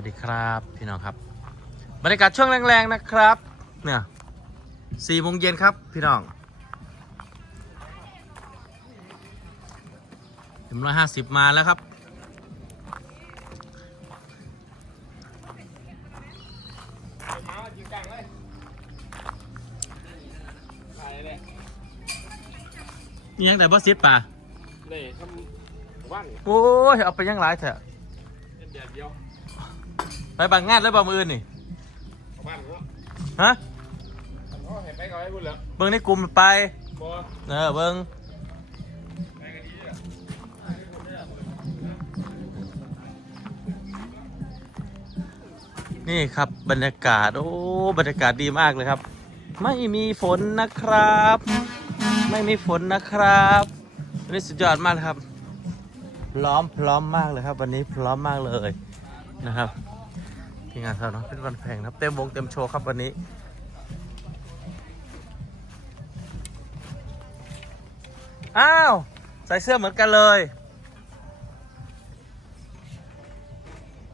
วัสดีครับพี่น้องครับบรรยากาศช่วงแรงๆนะครับ เนี่ยสี่โมงเย็นครับพี่น้องเอ็มร้อยห้าสิบมาแล้วครับมียังแต่บอสซิดป่ะนี่ทำว่านโอ้ย เอาไปยังหลายเถอะเป็นแดดเดียว ไปบางงานแล้วบางมือนี่ว่านก็ฮะเขาเห็นไปก็ให้พูดแล้วเบิ่งในกลุ่มไปบอเออเบิ่งไปกันดีเลยนี่ครับบรรยากาศโอ้บรรยากาศดีมากเลยครับ ไม่มีฝนนะครับ ไม่มีฝนนะครับวันนี้สุดยอดมากเลยครับ พร้อมพร้อมมากเลยครับ วันนี้พร้อมมากเลยนะครับที่ งานเราเนาะเป็นวันแพงนะครับ เต็มวงเต็มโชว์ครับวันนี้ อ้าว ใส่เสื้อเหมือนกันเลย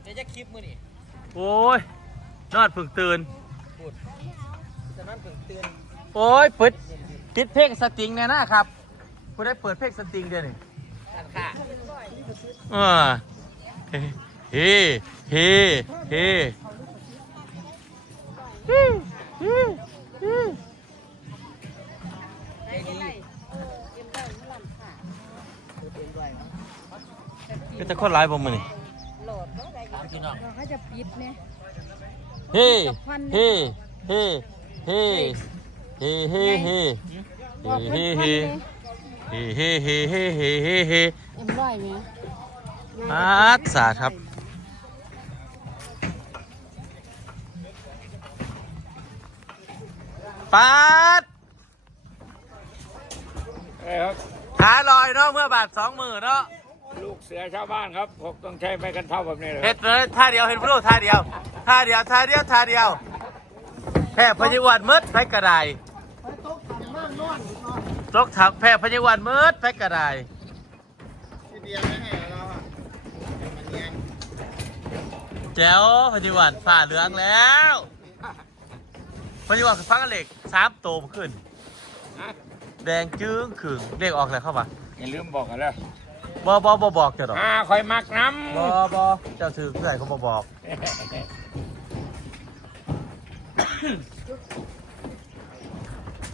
เดี๋ยวจะคลิปมือนี่โอ้ยนอดเพึ่งตื่นจะนั่นเพิ่งเตือนโอ้ยปิดปิดเพลงสตริงเนี่ยนะครับผู้ได้เปิดเพลงสตริงเดี๋ยวนี้ การค่ะเออเฮ้เฮ้เฮ้เฮ้ได้ดีพูดเองด้วยก็จะคนร้ายบ่มือนี่พี่น้องเราเขาจะปิดเนี่ยเฮ้ เฮ้ เฮ้ เฮ้ เฮ้ เฮ้ เฮ้ว่าเฮ้เพิ่นเฮ้พันเฮ้เลยเฮ้ เฮ้ เฮ้ เฮ้ เฮ้ เฮ้เอ็มร้อยไหมอาดสาดครับปาดเอ้ยครับขาลอยเนาะเมื่อบาทสองมือเนาะลูกเสือชาวบ้านครับผมต้องใช้ไม้กันเท่าแบบนี้เลยเห็ดเลยท่าเดียวเห็นพลูท่าเดียวท่าเดียวท่าเดียวท่าเดียวแพร่พญวันมืดไปกระไดตกถับแพร่พญวันมืดไปกระไดแจ๋วพญวันฝ่าเหลืองแล้ว พญวันฟังเหล็กสามโตมขึ้นฮะแดงจึ้งขึงเรียกออกแล้วเข้ามาอย่าลืมบอกกันเลยบอบอบอบอกเจ้าดอกอ่าคอยมักน้บอบอเจ้าถือเพื่อนเขาบอบอก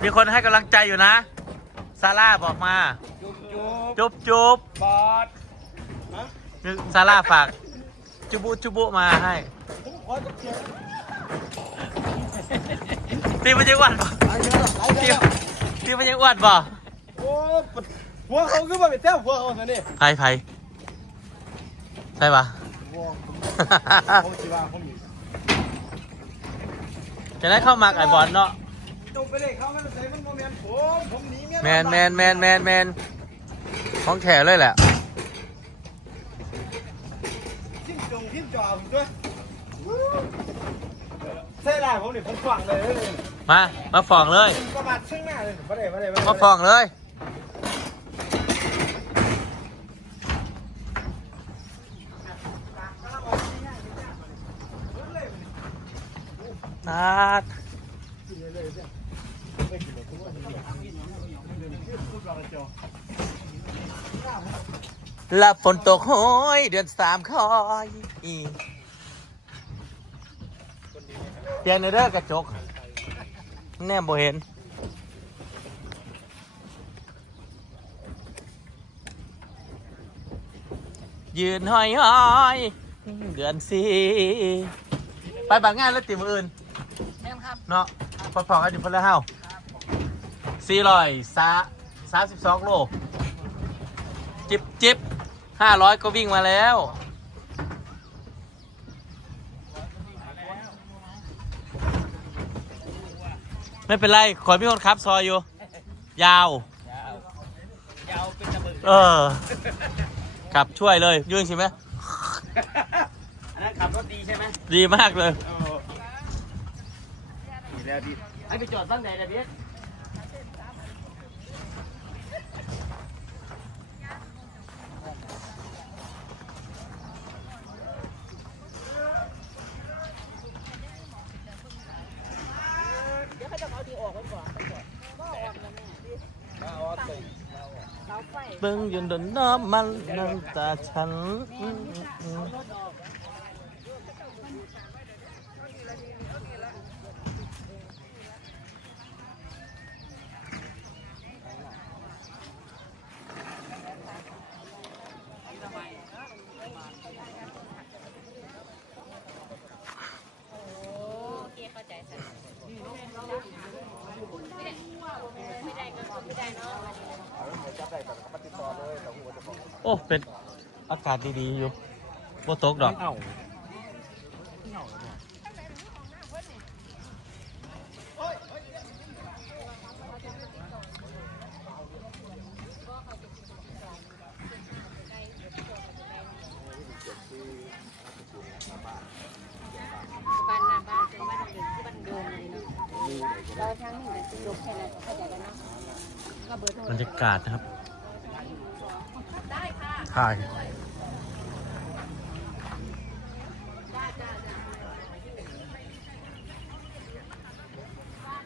มีคนให้กำลังใจอยู่นะซาร่าบอกมาำจุ๊บจุ๊บจุบจุบบอดซาร่าฝาก จุบุจุบุมาให้ ตีมันยังอ้วนบ่ตีตีมันยังอ้วนบ่โอ้หัวเขาคือว่าเป็นแท้หัวเขาซะนี่ไผ่ไผ่ใช่ปะผมคิดว่าผมอยู่จะได้เข้ามาไก่บอลเนาะจงไปเลยเขามันใส่มันโมเมนผมผมหนีเมียแมนแมนแมนแมนแมนของแถเลยแหละทิ้งจงทิ้งจอผมด้วย ใช่ได้ผมนี่ผมฝังเลยมา มาฟองเลย ประมาทซึ่งหน้าเลยไม่ได้ไม่ได้ไม่ได้มาฟองเลยนัดและฝนตกโหยเดือนสามคอย อีเตียงในเด้อกระจก แน่บ่เห็น ยืนห้อยห้อยเดือนสี่ไปบางงานแล้วติมืออื่นแม่ครับ เนาะพอพอกันอยู่พนละเฮาสี่ร้อยสาสามสิบสองโล จิบจิบห้าร้อยก็วิ่งมาแล้ว ไม่เป็นไรขอพี่คนครับซอยอยู่ยาวยาวเป็นตะบึงเออขับช่วยเลยยุ่งใช่ไหมอันนั้นขับรถดีใช่ไหมดีมากเลยดีแล้วดีให้ไปจอดบ้านไหนล่ะเบี้ยเตึงยืนดนน้ำมันน้ำตาฉัน โอเคเข้าใจสัไม่ได้ก็ไม่ได้เนาะ โอ้เป็นอากาศดีๆอยู่บ่ตกดอกเอ้าบ้านหน้าบ้านเป็นบ้านเด็กที่บ้านเดิมเลยเนาะเราทั้งหนึ่งแต่ยกแค่นั้นเข้าใจแล้วเนาะก็เบอร์โทร บรรยากาศนะครับได้ค่ะ ถ่าย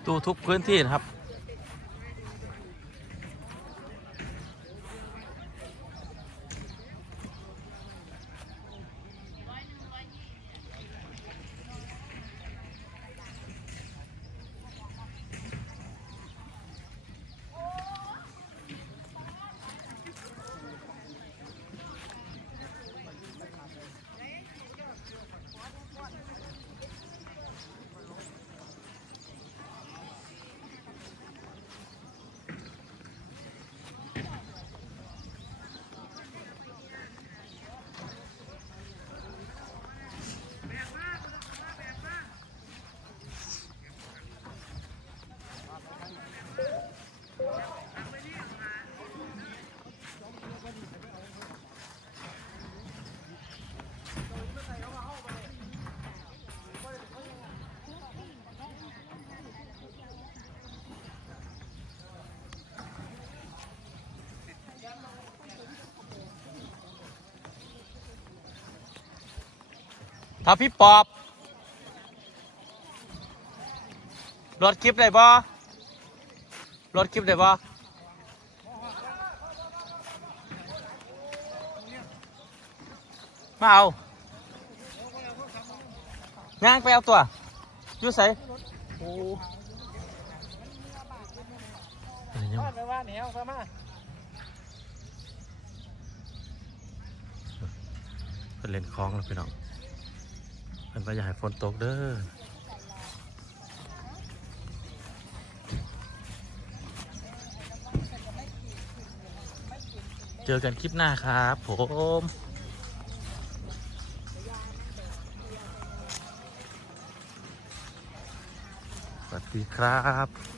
ดูทุกพื้นที่นะครับ ถ้าพี่ปอบรถคลิปได้บ่รถคลิปได้บ่มาเอาย่างไปเอาตัวอยู่ใส่โอ้อะไรเนี่ยไปว่าเหนียวมาเป็นเลนคลองแล้วพี่น้อง เป็นไปอย่าให้ฝนตกเด้อเจอกันคลิปหน้าครับผมสวัสดีครับ